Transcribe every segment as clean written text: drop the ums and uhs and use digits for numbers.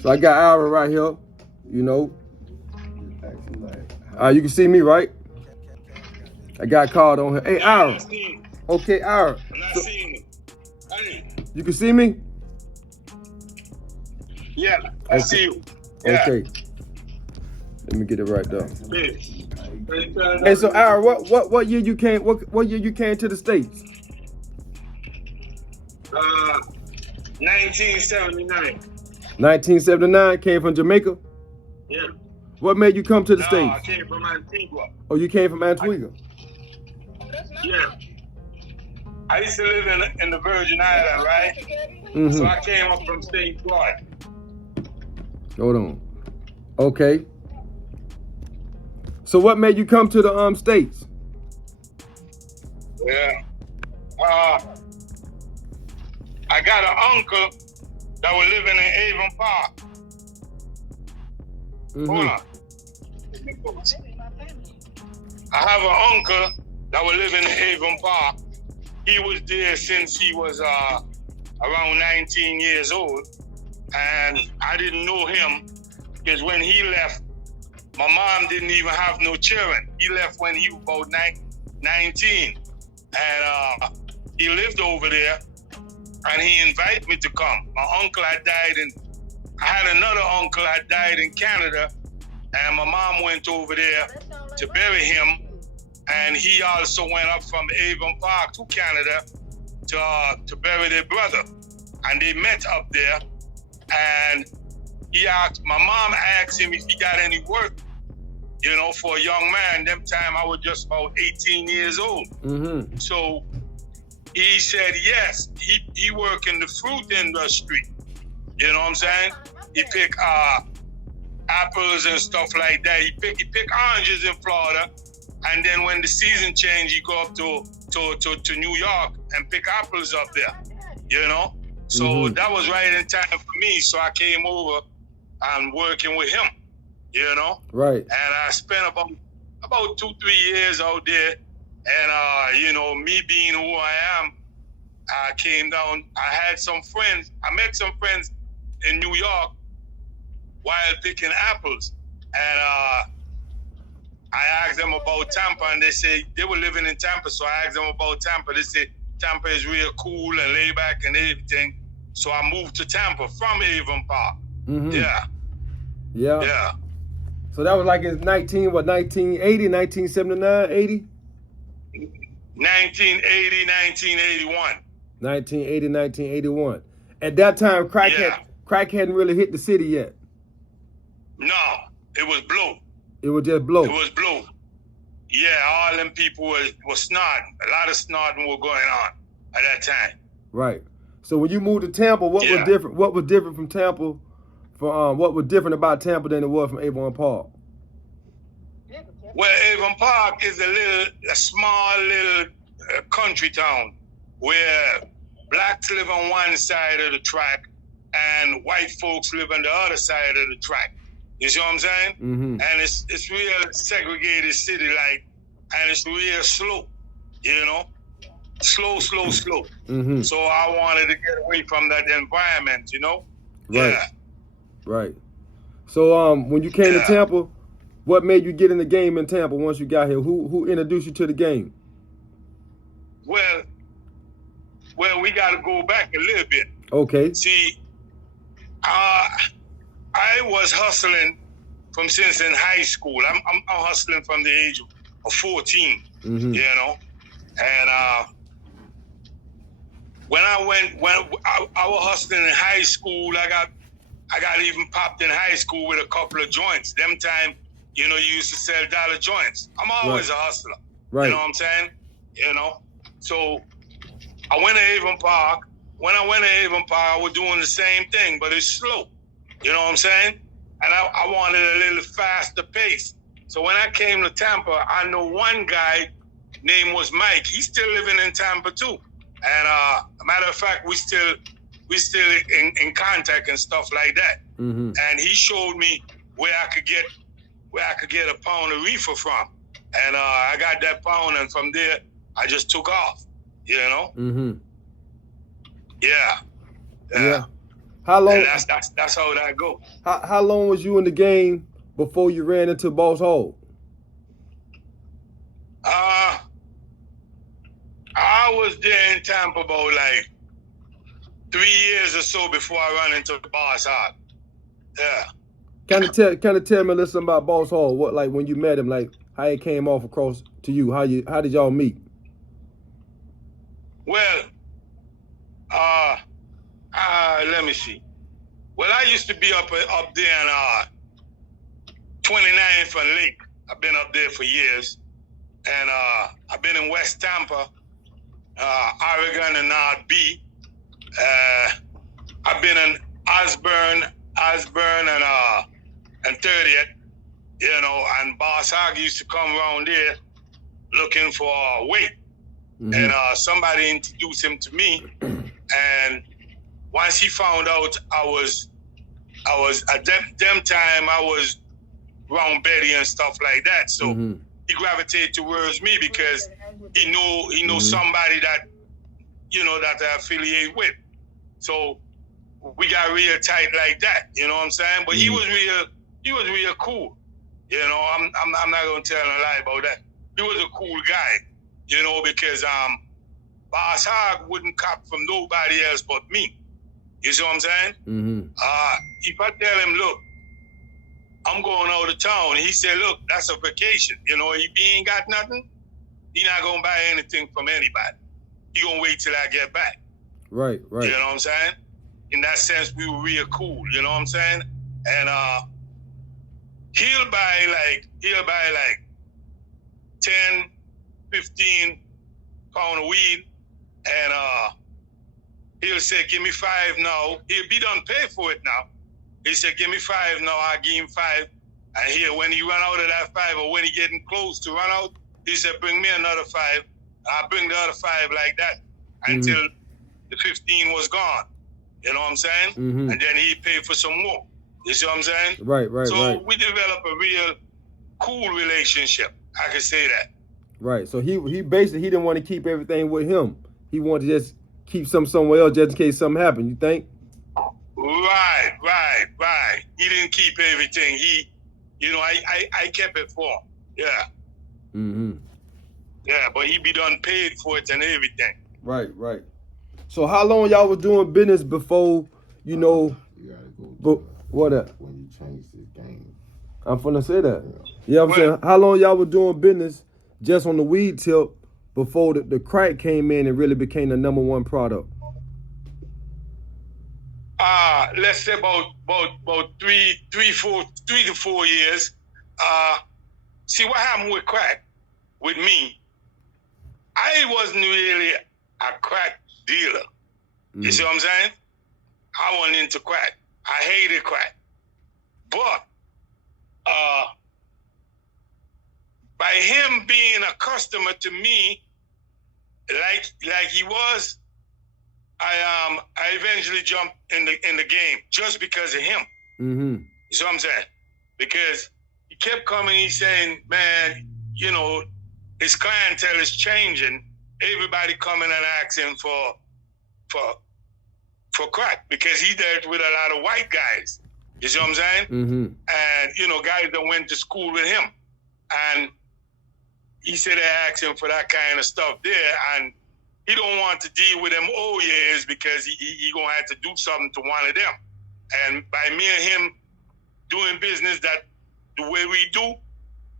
So I got Ira right here, you know. You can see me, right? I got called on here. Hey, I'm Ira. not seeing it. Okay, Ira. I'm not So, seeing it. Hey. you can see me? Yeah, I Okay. see you. Yeah. Okay. Let me get it right there. Bitch. Hey, so Ira, what year you came? What year you came to the States? 1979. 1979. Came from Jamaica. Yeah. What made you come to the No, States? I came from Antigua. Oh, you came from Antigua. Yeah. I used to live in the Virgin Islands, right? Mm-hmm. So I came up from St. Croix. Hold on. Okay. So what made you come to the States? Yeah. I got an uncle that was living in Avon Park. Hold on. I have an uncle that was living in Avon Park. He was there since he was around 19 years old. And I didn't know him because when he left, my mom didn't even have no children. He left when he was about 19. And he lived over there and he invited me to come. My uncle had died I had another uncle that died in Canada, and my mom went over there to bury him. And he also went up from Avon Park to Canada to bury their brother. And they met up there. And my mom asked him if he got any work, you know, for a young man. Them time I was just about 18 years old. Mm-hmm. So he said yes. He worked in the fruit industry. You know what I'm saying? He pick apples and stuff like that. He pick oranges in Florida. And then when the season changed, he go up to New York and pick apples up there, you know? So that was right in time for me. So I came over and working with him, you know? Right. And I spent about 2-3 years out there. And, you know, me being who I am, I came down. I had some friends. I met some friends in New York while picking apples. And I asked them about Tampa, and they say they were living in Tampa. So I asked them about Tampa. They said Tampa is real cool and laid back and everything. So I moved to Tampa from Avon Park. Mm-hmm. Yeah. Yeah. Yeah. So that was like in 1980, 1979, 80? 1980, 1981. 1980, 1981. At that time, crack hadn't really hit the city yet. No, it was blue. It was just blow. It was blue. Yeah, all them people were snorting. A lot of snorting were going on at that time. Right. So when you moved to Tampa, what was different? What was different from Tampa? What was different about Tampa than it was from Avon Park? Well, Avon Park is a small little country town where blacks live on one side of the track and white folks live on the other side of the track. You see what I'm saying? Mm-hmm. And it's real segregated city, like, and it's real slow, you know? Slow. Mm-hmm. So I wanted to get away from that environment, you know? Right. Yeah. Right. So when you came to Tampa, what made you get in the game in Tampa once you got here? Who introduced you to the game? Well, we got to go back a little bit. Okay. See, I was hustling since in high school. I'm hustling from the age of 14, mm-hmm. you know? And when I was hustling in high school, I got even popped in high school with a couple of joints. Them time, you know, you used to sell dollar joints. I'm always a hustler. Right. You know what I'm saying? You know? So I went to Avon Park. When I went to Avon Park, I was doing the same thing, but it's slow. You know what I'm saying? And I wanted a little faster pace. So when I came to Tampa, I know one guy, name was Mike. He's still living in Tampa too. And a matter of fact, we still in contact and stuff like that. Mm-hmm. And he showed me where I could get a pound of reefer from. And I got that pound, and from there I just took off. You know? Mm-hmm. Yeah. How And long? that's how that go. How long was you in the game before you ran into Boss Hog? I was there in Tampa about like 3 years or so before I ran into Boss Hog. Yeah. Kind of tell me a little about Boss Hog. What, like, when you met him, like how he came off across to you. How did y'all meet? Well, let me see. Well, I used to be up there in 29th and Lake. I've been up there for years, and I've been in West Tampa, Oregon, and North B. I've been in Osborne, and 30th. You know, and Boss Hog used to come around there looking for weight, and somebody introduced him to me, and once he found out I was at them time I was around Betty and stuff like that, so he gravitated towards me because he know somebody that that I affiliate with, so we got real tight like that. You know what I'm saying? But he was real cool. You know, I'm not gonna tell a lie about that. He was a cool guy, you know, because Boss Hog wouldn't cop from nobody else but me. You see what I'm saying? If I tell him, look, I'm going out of town, he said, look, that's a vacation. You know, if he ain't got nothing, he not gonna buy anything from anybody. He gonna wait till I get back. Right. You know what I'm saying? In that sense, we were real cool. You know what I'm saying? And he'll buy like 10, 15 pound of weed, and he'll say, give me 5 now. He'll be done pay for it now. He said, give me 5 now, I'll give him 5. And here, when he run out of that 5, or when he getting close to run out, he said, bring me another 5. I'll bring the other 5 like that until the 15 was gone. You know what I'm saying? And then he paid for some more. You see what I'm saying? Right. So we developed a real cool relationship. I can say that. Right. So he basically, he didn't want to keep everything with him. He wanted to just keep some somewhere else just in case something happened. You think? Right. He didn't keep everything. I kept it for him. Yeah. Yeah, but he be done paid for it and everything. Right. So how long y'all was doing business before, you know, what up? When you changed this game. I'm finna say that. Yeah, I'm saying, how long y'all was doing business just on the weed tip before the crack came in and really became the #1 product? Let's say about 3 to 4 years. See what happened with crack with me. I wasn't really a crack dealer. You see what I'm saying? I wasn't into crack. I hated crack. But by him being a customer to me, like he was, I eventually jumped in the game just because of him. You see what I'm saying? Because he kept coming, he's saying, man, you know, his clientele is changing. Everybody coming and asking for crack because he dealt with a lot of white guys. You see what I'm saying? And, you know, guys that went to school with him. And he said they asked him for that kind of stuff there. And he don't want to deal with them old years because he going to have to do something to one of them. And by me and him doing business that the way we do,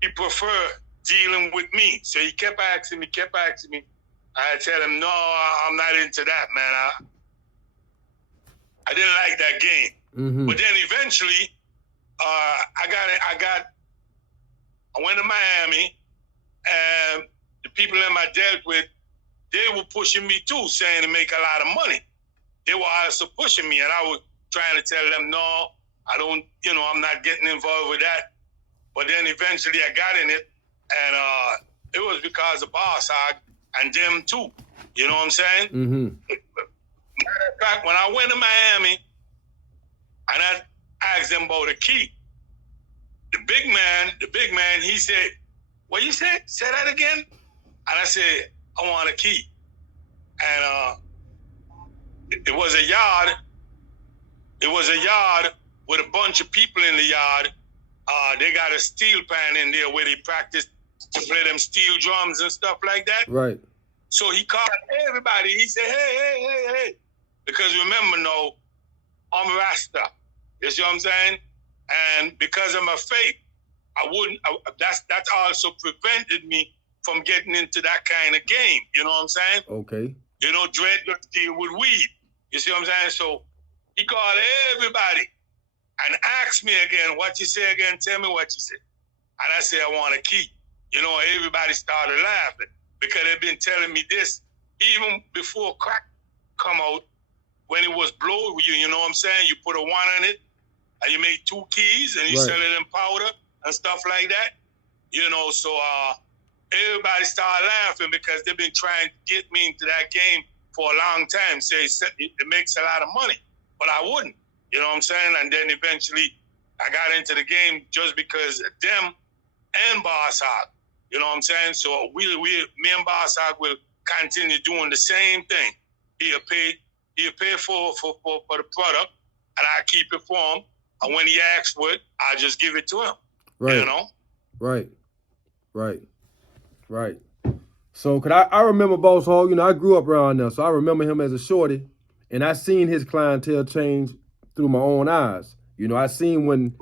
he prefer dealing with me. So he kept asking me. I tell him, no, I'm not into that, man. I didn't like that game. But then eventually, I went to Miami, and the people that I dealt with, they were pushing me too, saying to make a lot of money. They were also pushing me, and I was trying to tell them, no, I don't, you know, I'm not getting involved with that. But then eventually I got in it, and it was because of Boss Hog and them too. You know what I'm saying? Matter of fact, when I went to Miami, and I asked them about a key, the big man, he said, what you said? Say that again? And I said, I want a key. And it was a yard It was a yard with a bunch of people in the yard. They got a steel pan in there where they practice to play them steel drums and stuff like that. Right. So he called everybody. He said, hey. Because remember, no, I'm Rasta. You see what I'm saying? And because of my faith, that also prevented me from getting into that kind of game. You know what I'm saying? Okay. You know, dread just deal with weed. You see what I'm saying? So he called everybody and asked me again, what you say again? Tell me what you said. And I said, I want a key. You know, everybody started laughing because they've been telling me this even before crack come out. When it was blow, you know what I'm saying? You put a 1 on it and you make 2 keys and you Right. sell it in powder and stuff like that. You know, so everybody started laughing because they've been trying to get me into that game for a long time. Say it makes a lot of money, but I wouldn't. You know what I'm saying? And then eventually I got into the game just because of them and Boss Hog. You know what I'm saying? So me and Boss Hog will continue doing the same thing. He'll pay for the product, and I keep it for him. And when he asks for it, I just give it to him. Right. You know? Right. So, cause I remember Boss Hog, you know, I grew up around there, so I remember him as a shorty, and I seen his clientele change through my own eyes. You know, I seen when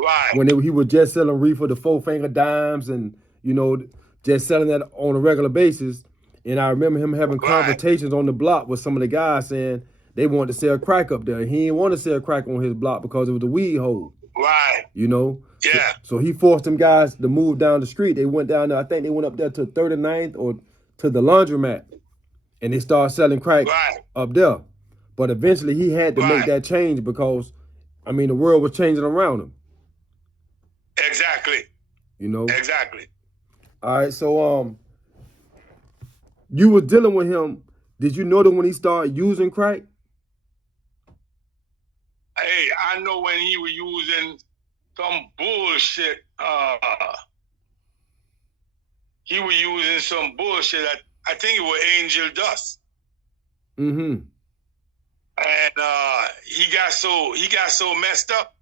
he was just selling reefer, the 4-finger dimes, and, you know, just selling that on a regular basis. And I remember him having confrontations on the block with some of the guys saying they wanted to sell crack up there. He didn't want to sell crack on his block because it was a weed hole. Right. You know? Yeah. So he forced them guys to move down the street. They went down there, I think they went up there to 39th or to the laundromat. And they started selling crack up there. But eventually he had to make that change because, I mean, the world was changing around him. Exactly. You know? Exactly. All right, so you were dealing with him. Did you know that when he started using crack? Hey, I know when he was using some bullshit. He was using some bullshit. I think it was angel dust. Mm-hmm. And he got so messed up.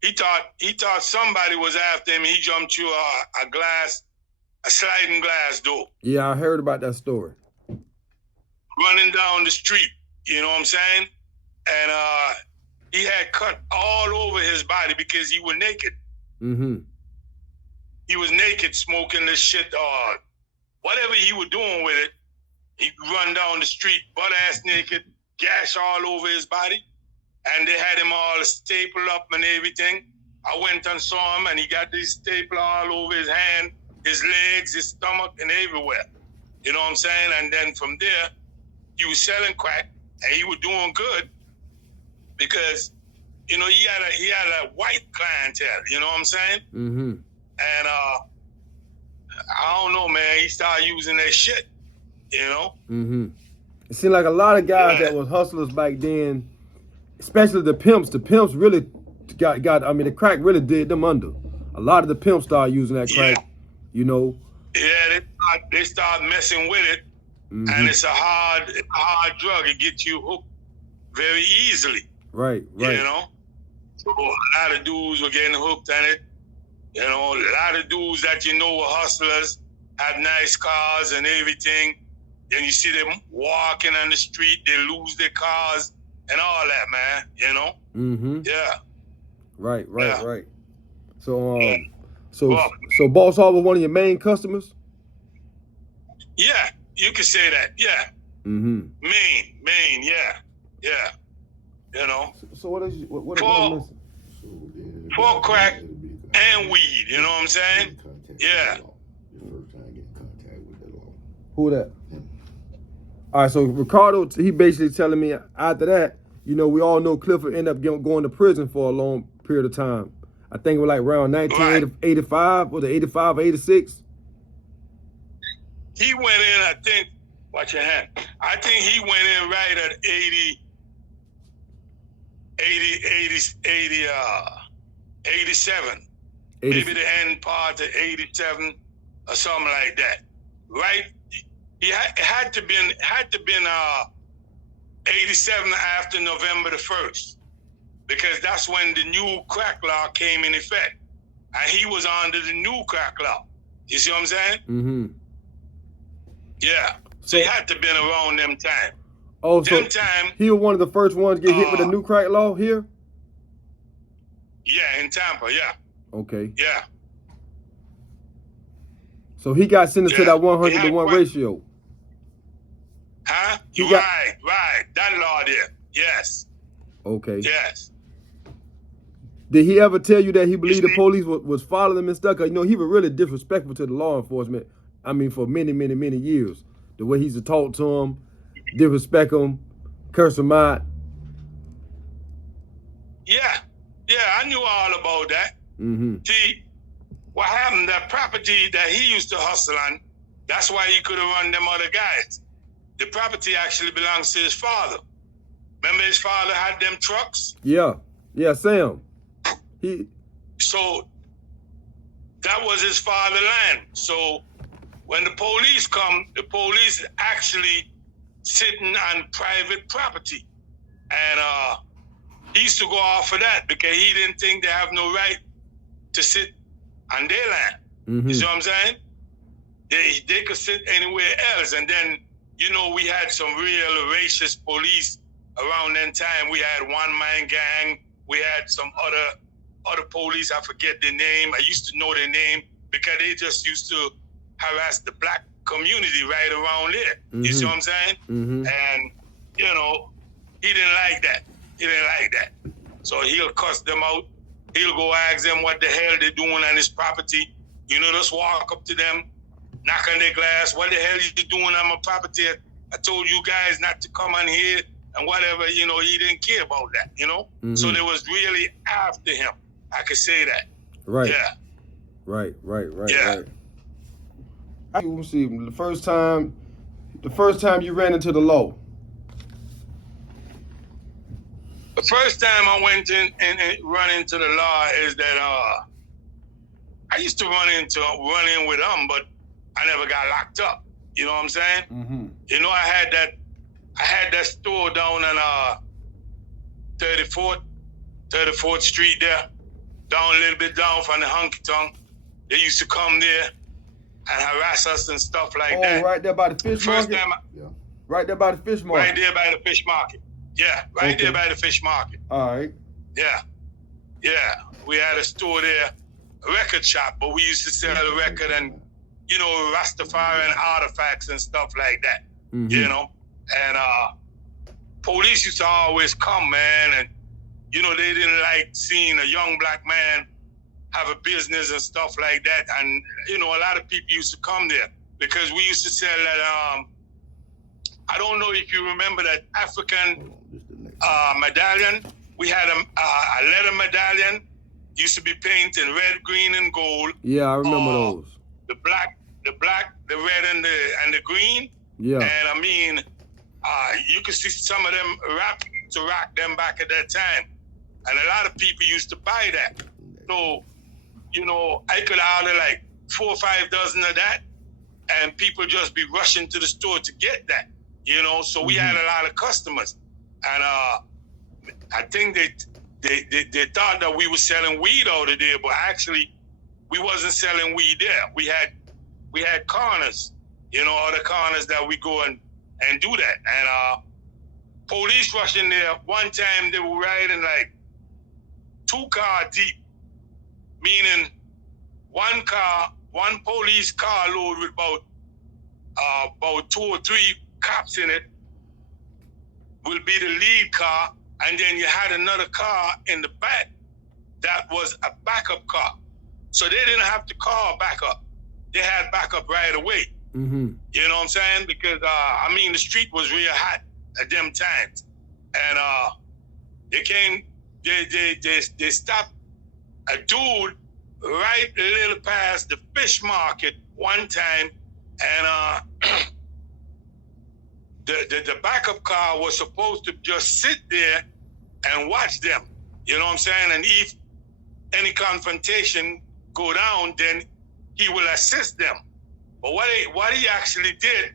He thought somebody was after him. He jumped through a sliding glass door. Yeah, I heard about that story. Running down the street, you know what I'm saying? And he had cut all over his body because he was naked. Mm-hmm. He was naked smoking this shit, whatever he was doing with it. He run down the street, butt-ass naked, gash all over his body. And they had him all stapled up and everything. I went and saw him, and he got this staple all over his hand, his legs, his stomach, and everywhere. You know what I'm saying? And then from there, he was selling crack, and he was doing good because, you know, he had a white clientele. You know what I'm saying? Mm-hmm. And I don't know, man. He started using that shit. You know? Mm-hmm. It seemed like a lot of guys that was hustlers back then, especially the pimps. The pimps really got. I mean, the crack really did them under. A lot of the pimps started using that crack. You know. Yeah, they start messing with it, and it's a hard drug. It gets you hooked very easily. Right. You know, so a lot of dudes were getting hooked on it. You know, a lot of dudes that you know were hustlers, have nice cars and everything. Then you see them walking on the street, they lose their cars and all that, man. You know. Mm-hmm. Yeah. Right. So so Boss Hog was one of your main customers? Yeah, you could say that. Yeah. Mm-hmm. Main, yeah. You know. So what is for crack and weed, you know what I'm saying? Yeah. Who that? All right, so Ricardo, he basically telling me after that, you know, we all know Clifford ended up going to prison for a long period of time. I think it was like around 1985, was it 85 or 86? He went in, I think, watch your hand. I think he went in right at 87. Maybe the end part of 87 or something like that. Right? It had to been 87 after November the 1st. because that's when the new crack law came in effect. And he was under the new crack law. You see what I'm saying? Mm-hmm. Yeah. So he had to been around them time. Oh, so he was one of the first ones to get hit with the new crack law here? Yeah, in Tampa, yeah. Okay. Yeah. So he got sentenced to that 100-to-1 ratio. Huh? Right. That law there. Yes. Okay. Yes. Did he ever tell you that he believed the police was following him and stuff? 'Cause, you know, he was really disrespectful to the law enforcement. I mean, for many, many, many years. The way he used to talk to him, disrespect him, curse him out. Yeah. Yeah, I knew all about that. Mm-hmm. See, what happened, that property that he used to hustle on, that's why he could have run them other guys. The property actually belongs to his father. Remember his father had them trucks? Yeah. Yeah, Sam. So that was his father's land. So when the police come, the police actually sitting on private property. And he used to go off of that because he didn't think they have no right to sit on their land. Mm-hmm. You see what I'm saying? They could sit anywhere else. And then, you know, we had some real racist police around that time. We had one-man gang. We had some other police. I forget their name. I used to know their name because they just used to harass the black community right around there. Mm-hmm. You see what I'm saying? Mm-hmm. And, you know, he didn't like that. So he'll cuss them out. He'll go ask them what the hell they're doing on his property. You know, just walk up to them, knock on their glass. What the hell are you doing on my property? I told you guys not to come on here and whatever. You know, he didn't care about that, you know? Mm-hmm. So they was really after him. I could say that. Right. Yeah. Right. Yeah. Right. Let me see. The first time you ran into the law. The first time I went in and run into the law is that I used to run in with them, but I never got locked up. You know what I'm saying? Mm-hmm. You know, I had that store down on 34th Street there, down a little bit down from the honky tonk. They used to come there and harass us and stuff like that. Oh, right there by the fish market? Right there by the fish market. Right there by the fish market. Yeah, there by the fish market. All right. Yeah. We had a store there, a record shop, but we used to sell the record and, you know, Rastafarian artifacts and stuff like that. Mm-hmm. You know? And police used to always come, man, and, you know, they didn't like seeing a young black man have a business and stuff like that. And, you know, a lot of people used to come there because we used to sell that, I don't know if you remember that African medallion. We had a leather medallion. Used to be painted red, green, and gold. Yeah, I remember those. The black, the red, and the green. Yeah. And I mean, you could see some of them rock them back at that time, and a lot of people used to buy that. So, you know, I could order like 4 or 5 dozen of that, and people just be rushing to the store to get that. You know, so we had a lot of customers, and I think they thought that we were selling weed out of there, but actually we wasn't selling weed there. We had corners, you know, other corners that we go and do that. And police rushing there. One time they were riding like 2 cars deep, meaning one police car load with about 2 or 3 cops in it will be the lead car, and then you had another car in the back that was a backup car. So they didn't have to call backup. They had backup right away. Mm-hmm. You know what I'm saying? Because, I mean, the street was real hot at them times. And they stopped a dude right a little past the fish market one time, and the backup car was supposed to just sit there and watch them. You know what I'm saying? And if any confrontation go down, then he will assist them. But what he actually did,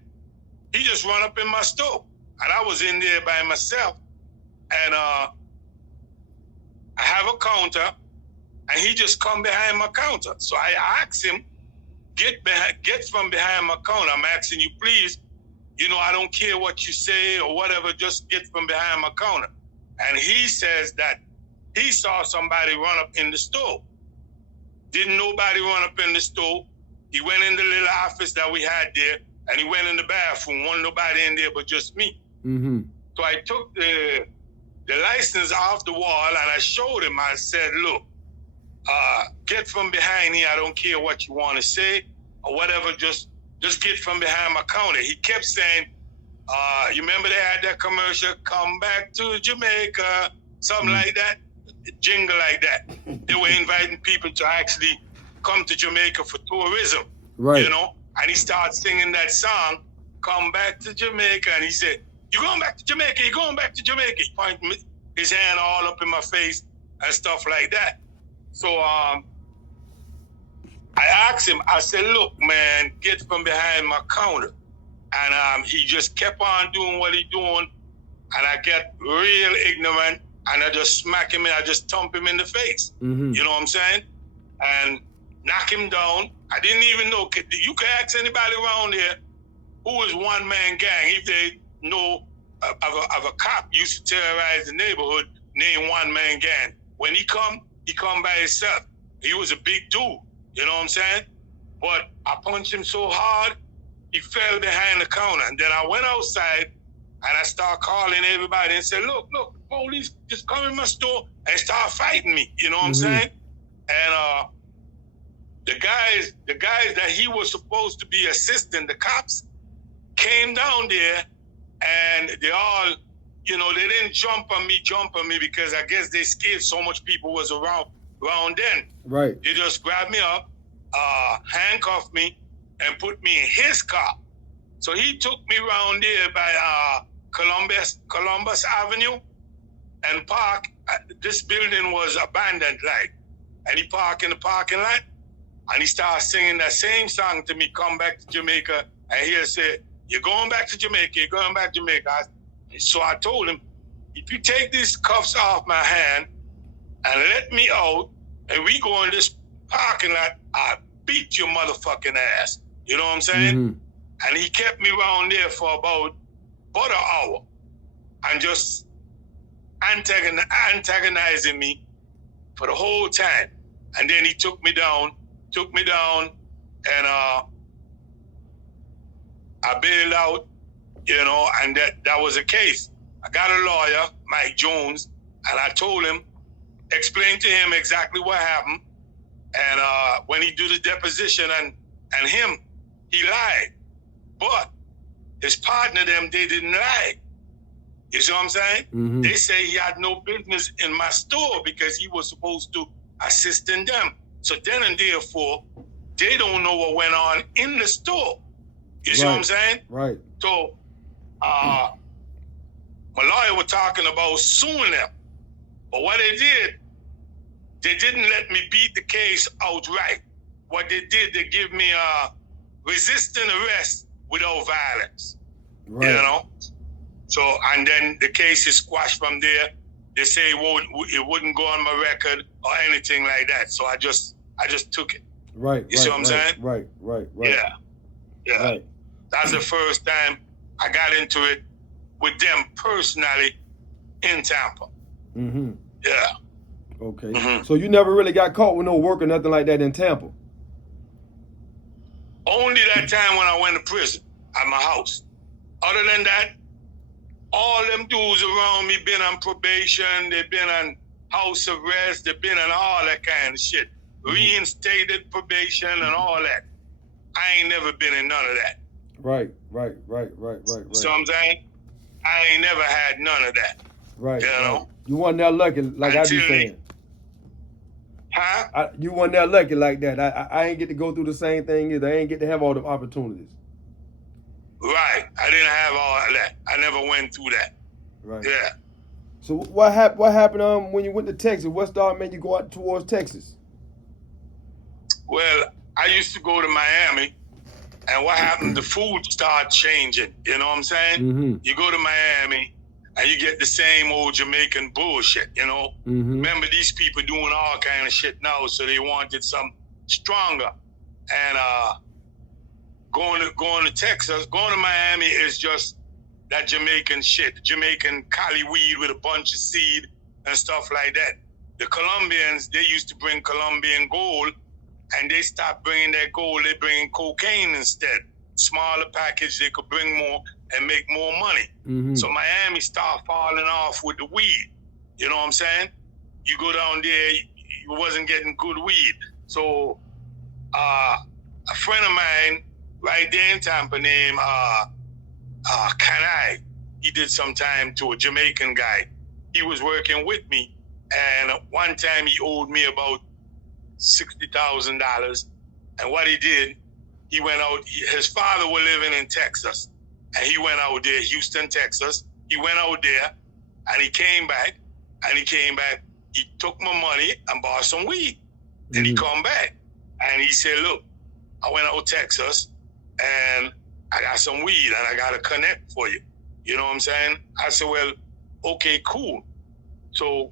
he just run up in my store. And I was in there by myself. And I have a counter, and he just come behind my counter. So I asked him, get from behind my counter. I'm asking you, please, you know, I don't care what you say or whatever, just get from behind my counter. And he says that he saw somebody run up in the store. Didn't nobody run up in the store. He went in the little office that we had there, and he went in the bathroom. Wasn't nobody in there but just me. Mm-hmm. So I took the license off the wall, and I showed him. I said, look, get from behind here. I don't care what you want to say or whatever. Just get from behind my counter. He kept saying, you remember they had that commercial, come back to Jamaica, something like that, jingle like that. They were inviting people to actually come to Jamaica for tourism, right? You know. And he started singing that song, come back to Jamaica. And he said, you going back to Jamaica? You going back to Jamaica? He pointed his hand all up in my face and stuff like that. So I asked him, I said, look, man, get from behind my counter. And he just kept on doing what he doing. And I get real ignorant, and I just smack him and I just thump him in the face. Mm-hmm. You know what I'm saying? And knock him down. I didn't even know. You can ask anybody around here who is one-man gang. If they know of a cop used to terrorize the neighborhood named One-Man Gang. When he come by himself. He was a big dude. You know what I'm saying? But I punched him so hard, he fell behind the counter. And then I went outside, and I started calling everybody and said, look, the police just come in my store and start fighting me. You know what I'm saying? And the guys that he was supposed to be assisting, the cops, came down there, and they all, you know, they didn't jump on me because I guess they scared so much people was around then. Right. They just grabbed me up, handcuffed me, and put me in his car. So he took me around there by Columbus Avenue and parked. This building was abandoned, like, and he parked in the parking lot, and he started singing that same song to me, come back to Jamaica. And he said, you're going back to Jamaica, you're going back to Jamaica. So I told him, if you take these cuffs off my hand and let me out, and we go in this parking lot, I beat your motherfucking ass. You know what I'm saying? Mm-hmm. And he kept me around there for about an hour and just antagonizing me for the whole time. And then he took me down, and I bailed out, you know, and that was the case. I got a lawyer, Mike Jones, and I told him, explained to him exactly what happened. And when he did the deposition and him, he lied. But his partner, they didn't lie. You see what I'm saying? Mm-hmm. They say he had no business in my store because he was supposed to assist in them. So then and therefore, they don't know what went on in the store. You see what I'm saying? Right. So my lawyer was talking about suing them. But what they did, they didn't let me beat the case outright. What they did, they give me a resisting arrest without violence. Right. You know? So, and then the case is squashed from there. They say it wouldn't go on my record or anything like that. So I just took it. Right. You see what I'm saying? Right. Yeah. Right. That's the first time I got into it with them personally in Tampa. Mm-hmm. Yeah. Okay. Mm-hmm. So you never really got caught with no work or nothing like that in Tampa? Only that time when I went to prison at my house. Other than that, all them dudes around me been on probation, they've been on house arrest, they've been on all that kind of shit. Reinstated probation and all that. I ain't never been in none of that. Right. So I'm saying, I ain't never had none of that. Right. You know? You wasn't that lucky, like I be saying. Huh? You wasn't that lucky like that. I ain't get to go through the same thing either. I ain't get to have all the opportunities. Right. I didn't have all of that. I never went through that. Right. Yeah. So what happened when you went to Texas? What started made you go out towards Texas? Well, I used to go to Miami, and what happened, the food started changing. You know what I'm saying? Mm-hmm. You go to Miami, and you get the same old Jamaican bullshit, you know. Remember, these people doing all kind of shit now, so they wanted something stronger. And going to Texas, going to Miami is just that Jamaican shit, Jamaican cali weed with a bunch of seed and stuff like that. The Colombians, they used to bring Colombian gold, and they stopped bringing that gold. They bring cocaine instead. Smaller package, they could bring more and make more money. So Miami started falling off with the weed. You know what I'm saying? You go down there, you wasn't getting good weed. So a friend of mine right there in Tampa named Kanai, he did some time to a Jamaican guy. He was working with me, and one time he owed me about $60,000. And what he did, he went out, his father was living in Texas, and he went out there, Houston, Texas. He went out there, and he came back, he took my money and bought some weed. Then he come back, and he said, look, I went out to Texas, and I got some weed, and I got a connect for you. You know what I'm saying? I said, well, okay, cool. So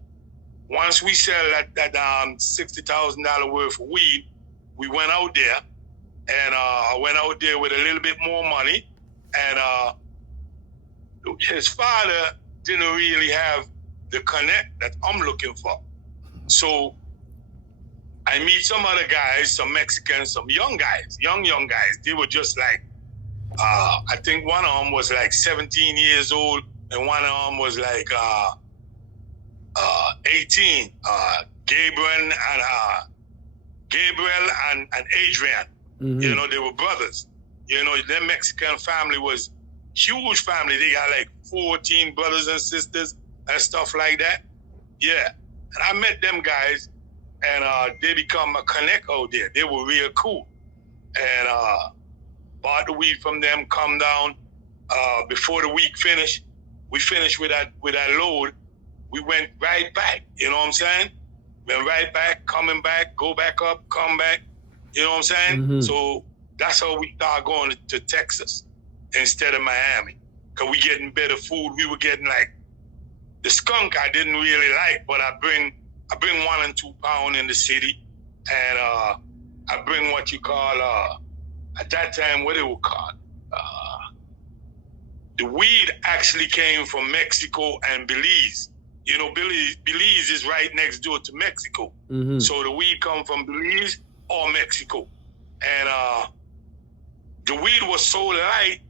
once we sell that $60,000 worth of weed, we went out there, and I went out there with a little bit more money, and his father didn't really have the connect that I'm looking for. So I meet some other guys, some Mexicans, some young guys. They were just like, I think one of them was like 17 years old, and one of them was like 18. Gabriel and Adrian. You know, they were brothers. You know, their Mexican family was huge family. They got like 14 brothers and sisters and stuff like that. Yeah. And I met them guys, and they become a connect out there. They were real cool. And bought the weed from them, come down. Before the week finished, we finished with that load. We went right back, you know what I'm saying? Went right back, coming back, go back up, come back, you know what I'm saying? So that's how we started going to Texas instead of Miami. Because we getting better food. We were getting like, the skunk I didn't really like, but I bring 1 and 2 pounds in the city, and I bring what you call, at that time, what it was called? The weed actually came from Mexico and Belize. You know, Belize is right next door to Mexico. So the weed come from Belize or Mexico. And the weed was so light,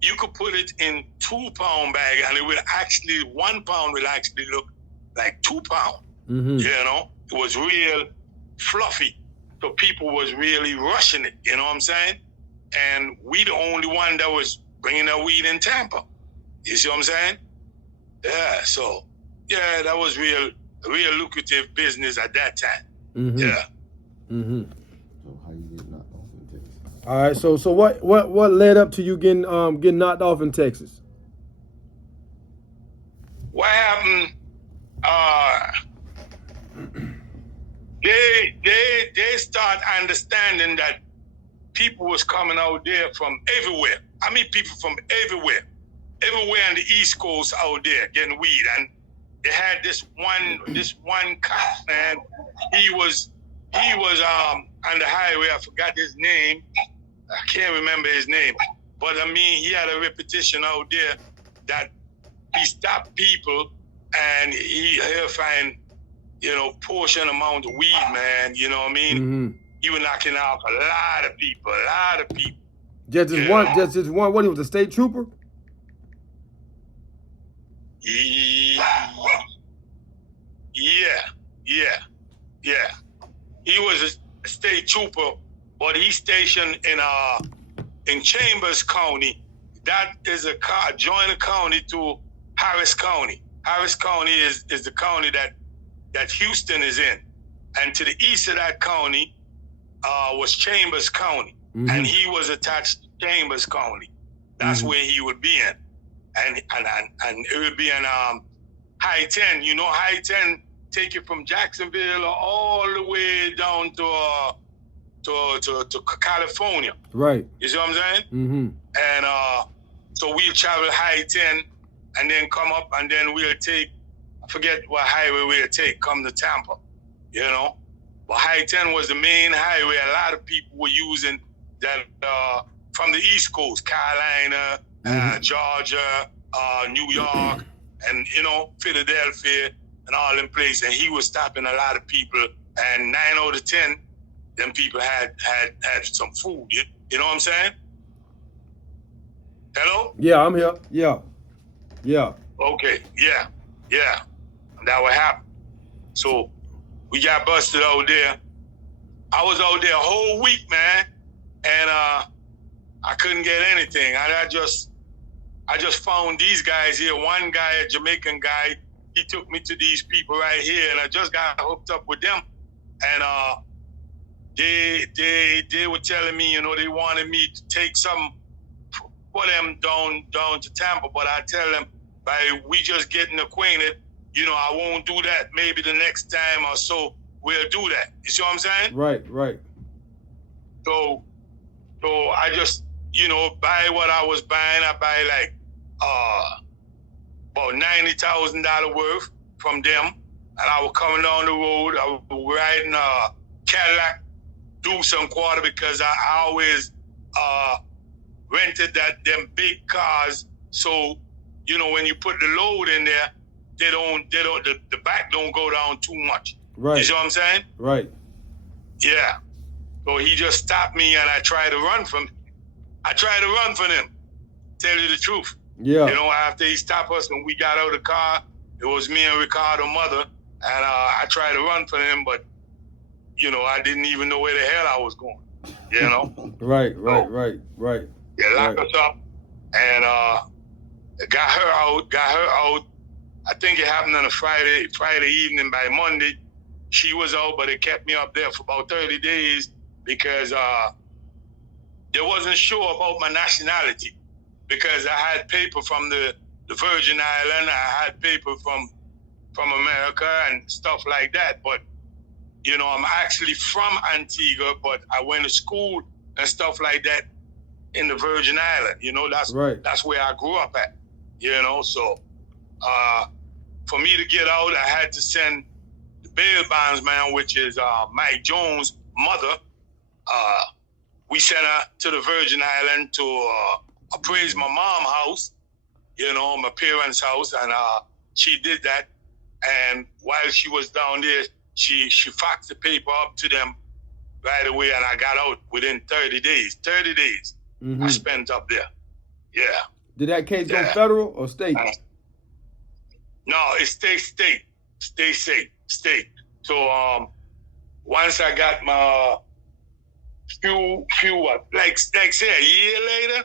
you could put it in 2 pound bag, and it would actually, 1 pound will actually look like 2 pounds. You know, it was real fluffy. So people was really rushing it, you know what I'm saying? And we the only one that was bringing that weed in Tampa. You see what I'm saying? Yeah, so, yeah, that was real lucrative business at that time. Yeah. So how you get knocked off in Texas? All right, so what led up to you getting knocked off in Texas? What happened? They start understanding that people was coming out there from everywhere. I mean, people from everywhere on the East Coast out there getting weed, and they had this one cop, man. He was on the highway. I forgot his name. I can't remember his name, but I mean, he had a reputation out there that he stopped people, and he'll find, you know, portion amount of weed, man. You know what I mean? He was knocking off a lot of people. Just this one. What, he was a state trooper? Yeah. He was a state trooper, but he's stationed in Chambers County. That is a joint county to Harris County. Harris County is the county that Houston is in, and to the east of that county was Chambers County, and he was attached to Chambers County. That's where he would be in, and it would be in High 10. You know, High 10 take you from Jacksonville all the way down to California. Right. You see what I'm saying? And so we travel High 10, and then come up, and then we'll take, I forget what highway we'll take, come to Tampa, you know. But I-10 was the main highway a lot of people were using that from the East Coast, Carolina, Georgia, New York, and, you know, Philadelphia, and all them places. And he was stopping a lot of people, and 9 out of 10, them people had some food. You know what I'm saying? Hello? Yeah, I'm here. Yeah. Okay, yeah. That would happen. So we got busted out there. I was out there a whole week, man, and I couldn't get anything. I just found these guys here. One guy, a Jamaican guy, he took me to these people right here, and I just got hooked up with them. And they were telling me, you know, they wanted me to take some for them down to Tampa, but I tell them, by we just getting acquainted, you know, I won't do that. Maybe the next time or so we'll do that. You see what I'm saying? Right. So I just, you know, buy what I was buying. I buy like about $90,000 worth from them, and I was coming down the road. I was riding a Cadillac Doosan Quarter because I always rented them big cars. So, you know, when you put the load in there, the back don't go down too much. Right. You see what I'm saying? Right. Yeah. So he just stopped me, and I tried to run from him. Tell you the truth. Yeah. You know, after he stopped us and we got out of the car, it was me and Ricardo's mother, and I tried to run from him, but, you know, I didn't even know where the hell I was going. You know? Right. They locked us up, and got her out. I think it happened on a Friday evening. By Monday, she was out, but it kept me up there for about 30 days because they wasn't sure about my nationality, because I had paper from the Virgin Islands, I had paper from America and stuff like that. But, you know, I'm actually from Antigua, but I went to school and stuff like that in the Virgin Islands. You know, that's where I grew up at. You know, so for me to get out, I had to send the bail bondsman, which is Mike Jones' mother. We sent her to the Virgin Island to appraise my mom's house, you know, my parents' house, and she did that. And while she was down there, she faxed the paper up to them right away, and I got out within 30 days. 30 days I spent up there. Yeah. Did that case go federal or state? No, it stay state. So once I got my few like say a year later,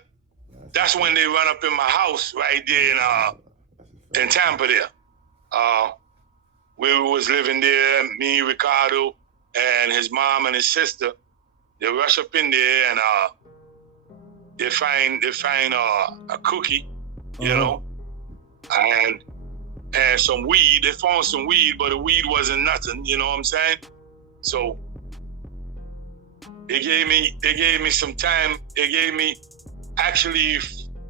that's when they run up in my house right there in Tampa there. We was living there, me, Ricardo, and his mom and his sister. They rush up in there, and they find a cookie, you know, and some weed. They found some weed, but the weed wasn't nothing, you know what I'm saying? So they gave me some time. They gave me actually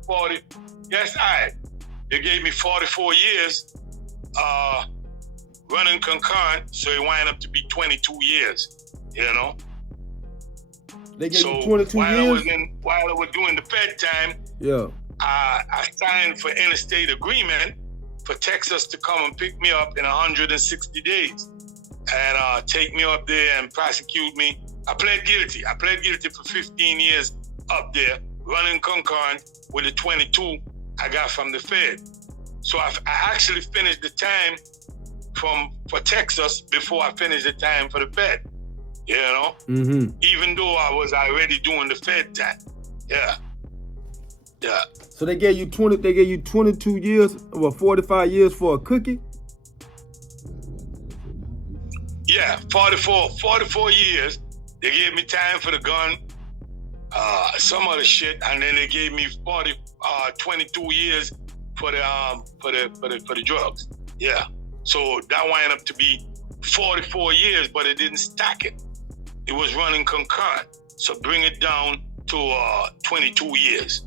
40. Yes, they gave me 44 years running concurrent, so it wound up to be 22 years, you know. They gave you 22 years? While I was doing the Fed time, I signed for interstate agreement for Texas to come and pick me up in 160 days and take me up there and prosecute me. I pled guilty. I pled guilty for 15 years up there, running concurrent with the 22 I got from the Fed. So I actually finished the time for Texas before I finished the time for the Fed. You know, even though I was already doing the Fed time. Yeah. So they gave you 22 years, or 45 years for a cookie? Yeah, 44 years. They gave me time for the gun, some other shit, and then they gave me 22 years for the drugs. Yeah. So that wound up to be 44 years, but it didn't stack it. It was running concurrent. So bring it down to 22 years.